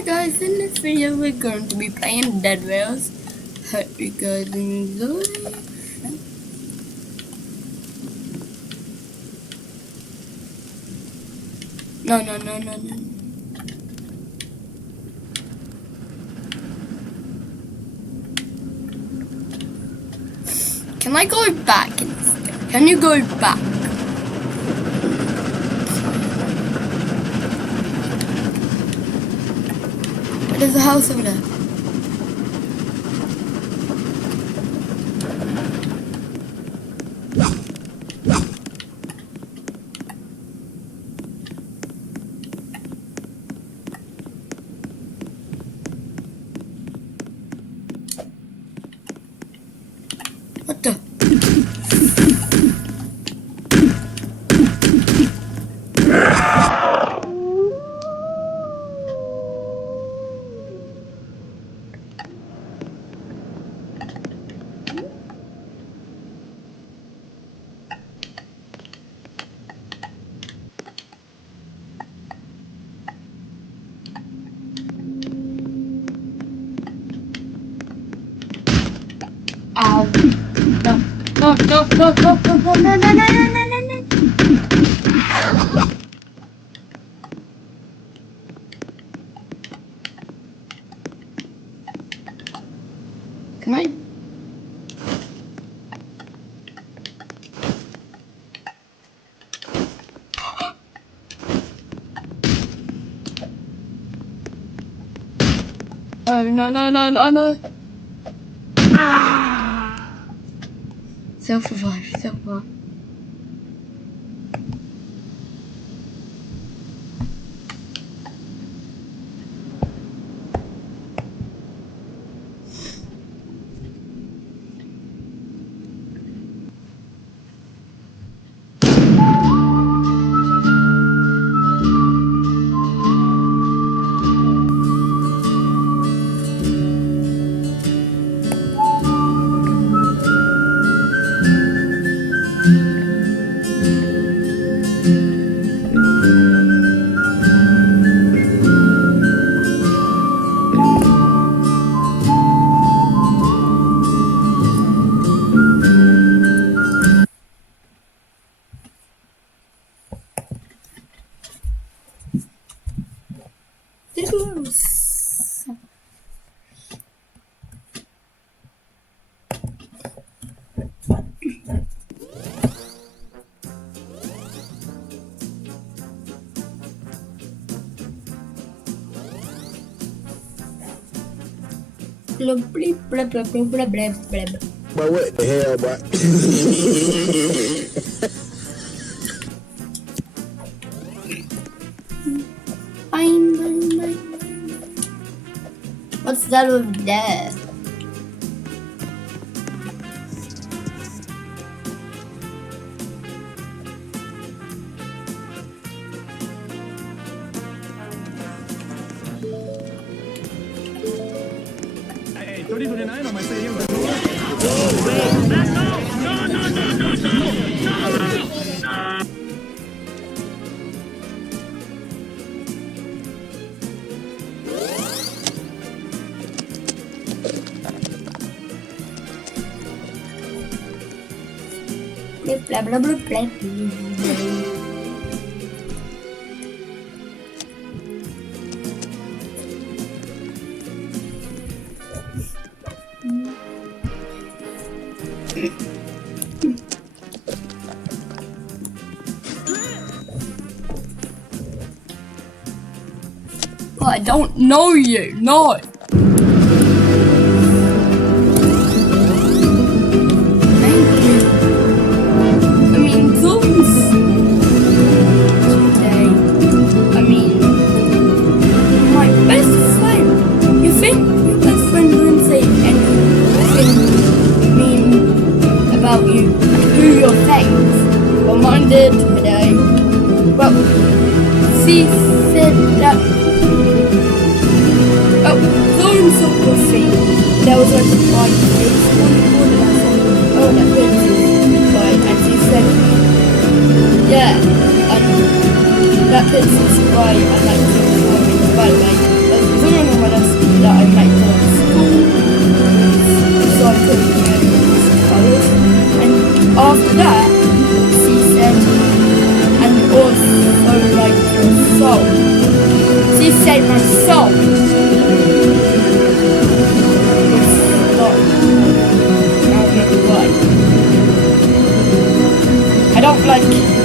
Hi guys, in this video we're going to be playing Dead Rails. Hope you guys enjoy. No. Can I go back instead? Can you go back? There's a house over there. What the? Ow. No. Can I? Oh, no. Self-revive. Blah. But what the hell, boy? Bye. What's that over there? Hey, 3029 on my stadium. Blah. Oh, I don't know you, no. Thank you. I mean, those today. I mean, my best friend. You think your best friend wouldn't say anything mean about you through your face? Well, mine did today. Well, she said that. Oh, going so coffee. There was like a white face on the corner. I said, oh, that bitch is white. And she said, yeah, that bitch is white. And like, by the way, So, I don't like